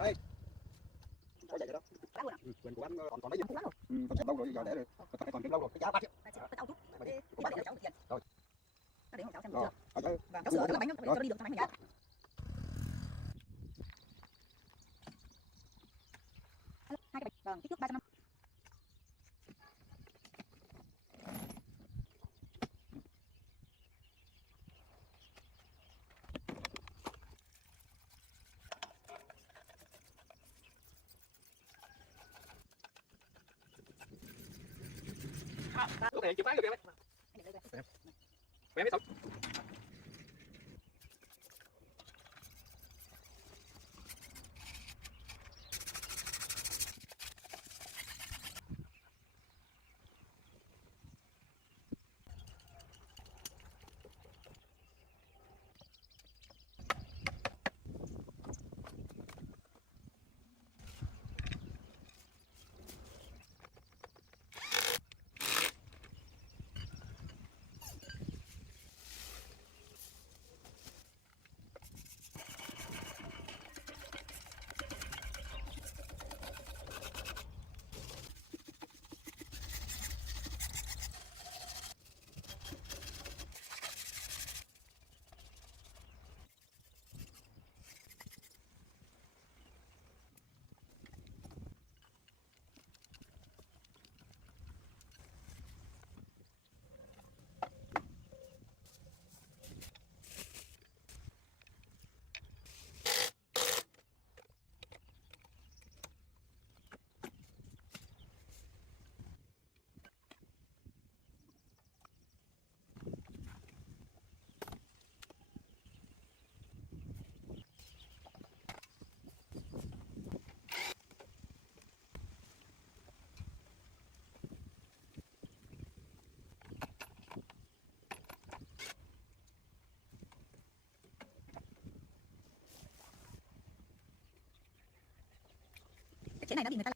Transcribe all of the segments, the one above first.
đấy có vậy đó quyền của anh còn mấy giờ còn xếp lâu rồi giờ để rồi còn kiếm lâu rồi cái giá 3 triệu cũng bắt để cháu tiền rồi để cháu xem rồi và cháu sửa cái bánh cho đi được cho bánh mình giá hai cái bánh vâng kích thước 350. lúc này chịu bán được em biết không cái chế này nó bị người ta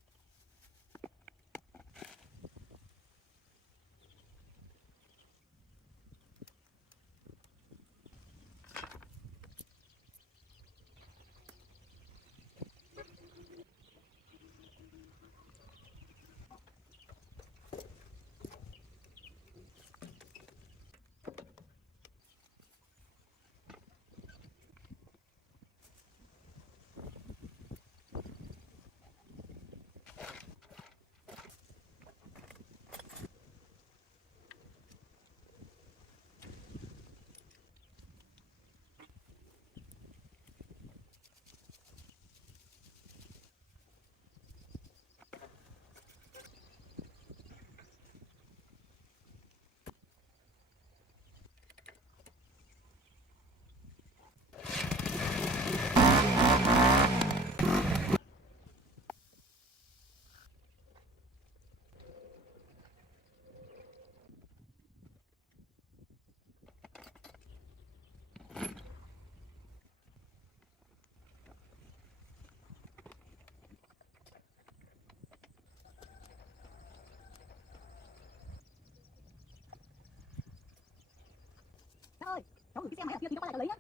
ơi cháu gửi cái xe máy ở kia thì cháu quay lại lấy nhá.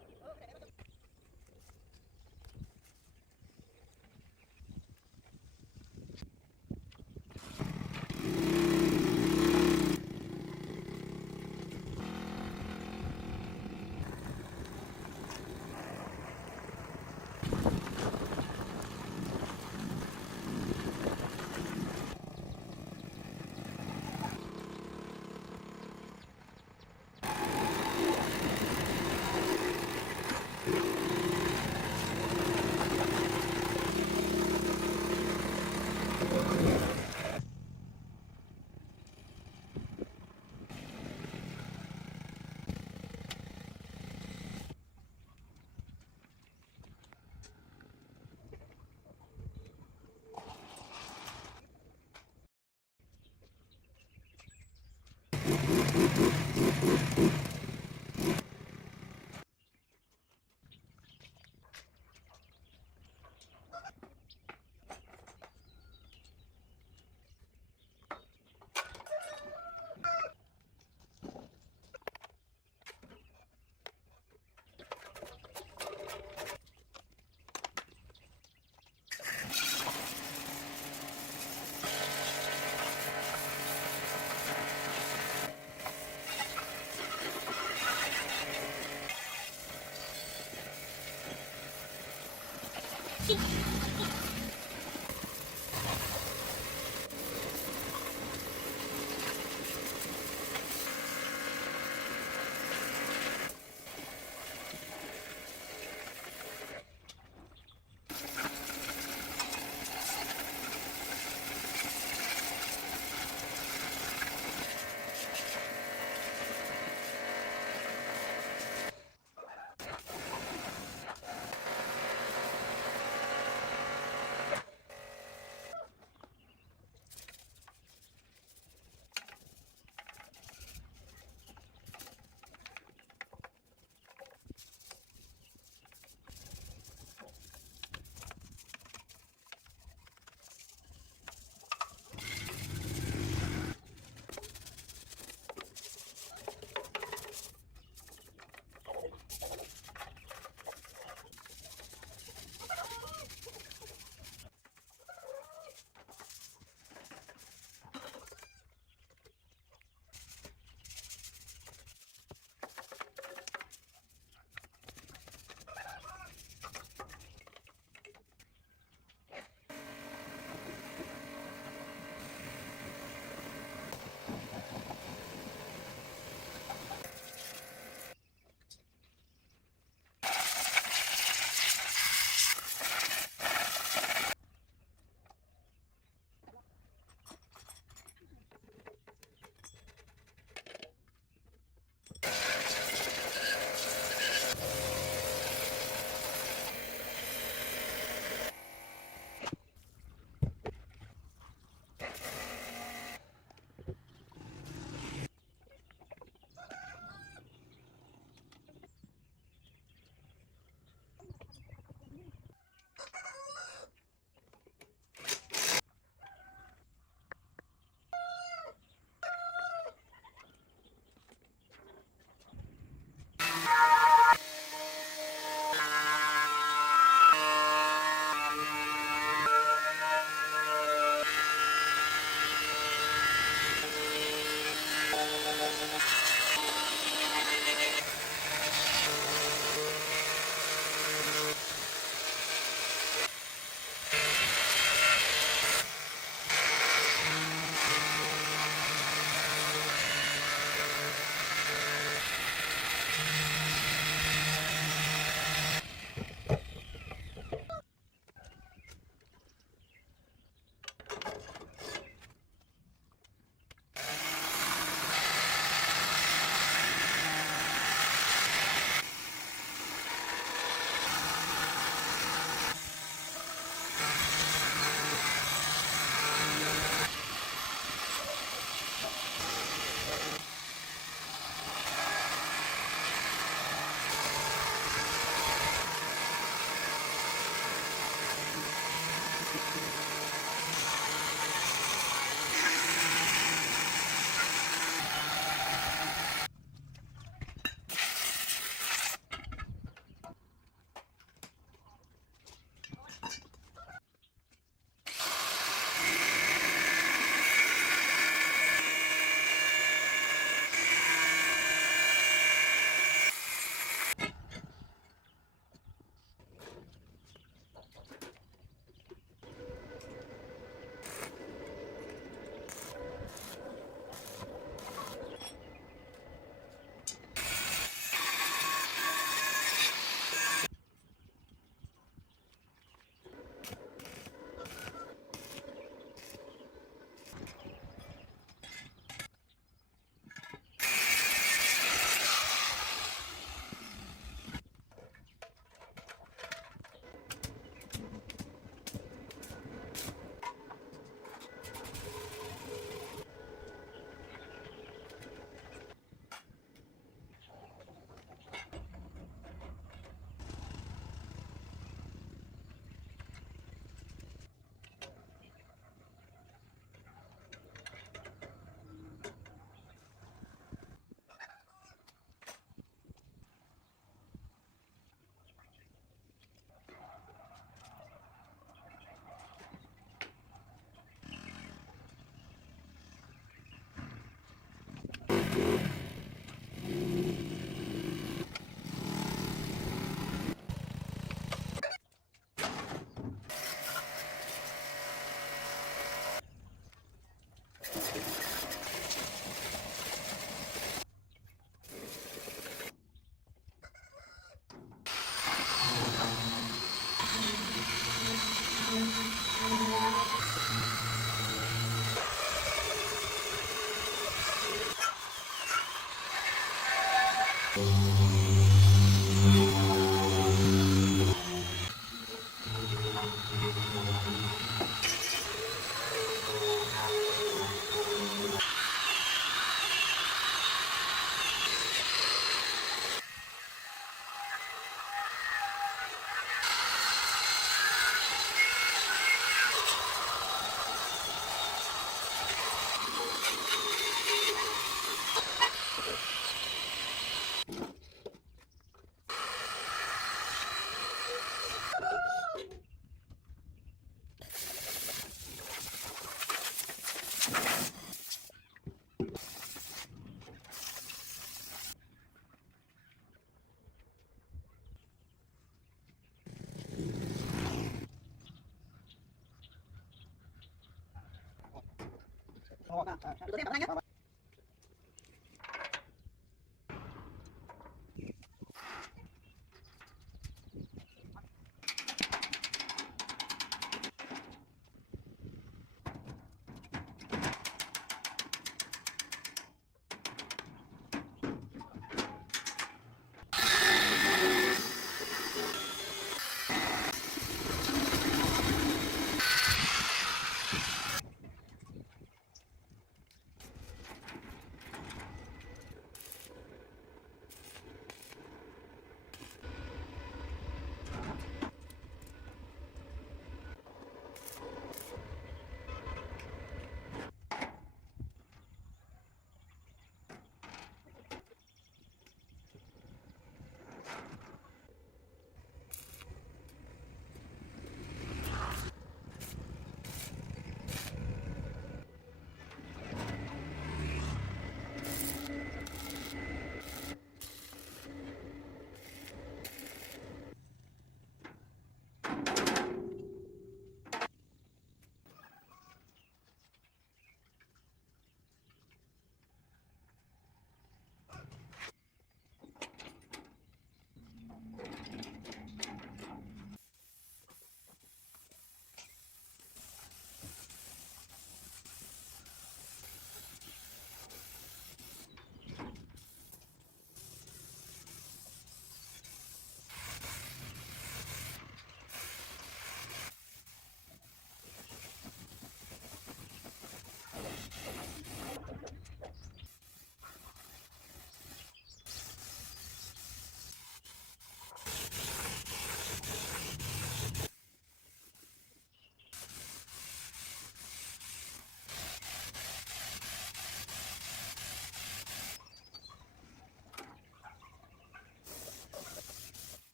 Thôi. Vâng, đầu tiên bạn nhé.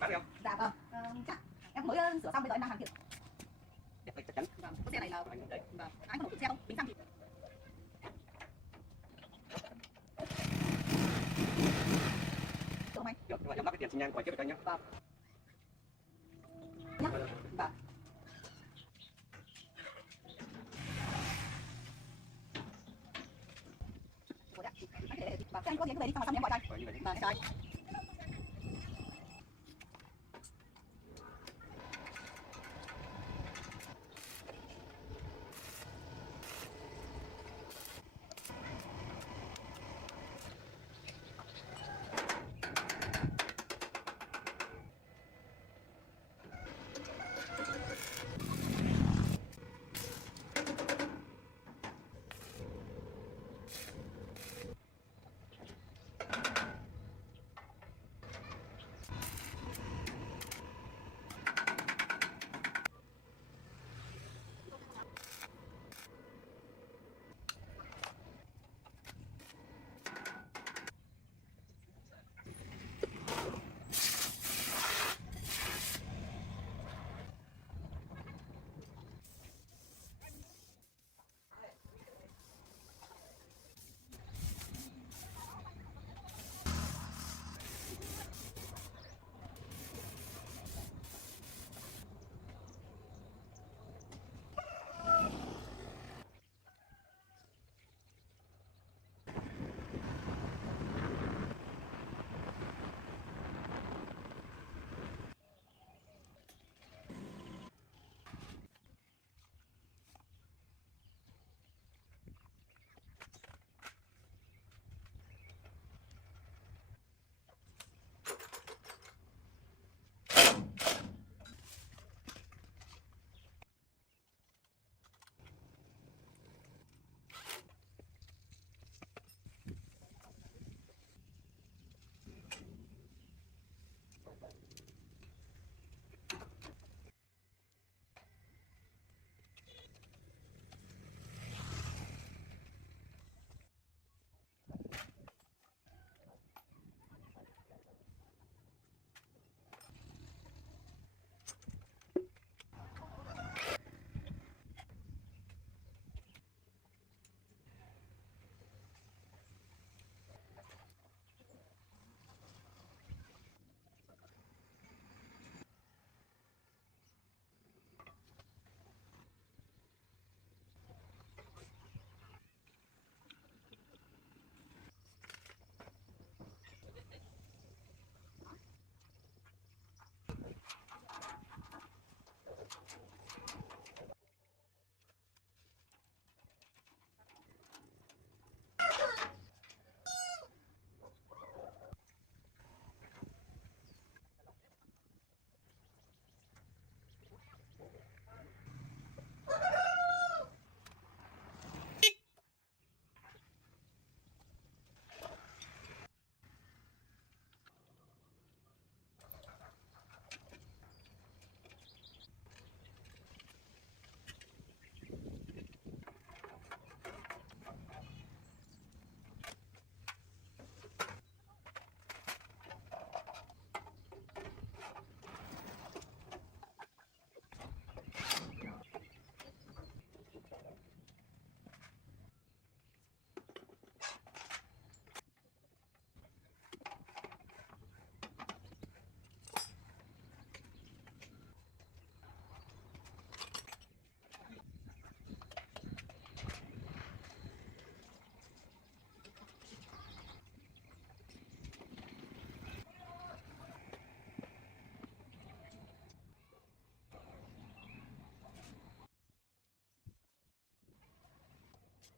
Bắt đi không? Dạ vâng. Chắc em mới sửa xong bây giờ em đang hoàn thiện. Chắc chắn. Vâng, con xe này là vâng, anh có nổ thử xe không? Bình xăng thì được không anh? Được, nhưng mà nhắm mắt cái tiền xi nhan quay tiếp cho anh nhé. Vâng. Nhá. Vâng. Ủa dạ, anh để vâng, thế anh có gì anh cứ về đi, xong rồi xong em gọi cho anh. Rồi như vậy. Vâng, chào anh.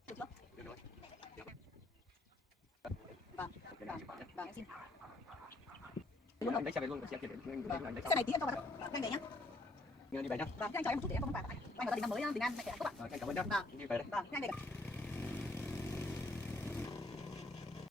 Được chưa? Được rồi. Vâng, em xin. Đúng rồi, lấy xe về luôn, xe kia để Xe này tí em cho vào đó. Anh về nhá. như vậy nhá. Vâng, thế anh cho em một chút để em không phải. Anh vào gia đình năm mới Bình An, mẹ các bạn. Rồi, cảm ơn nhá. Vâng. Như vậy đây. Vâng, thế anh về.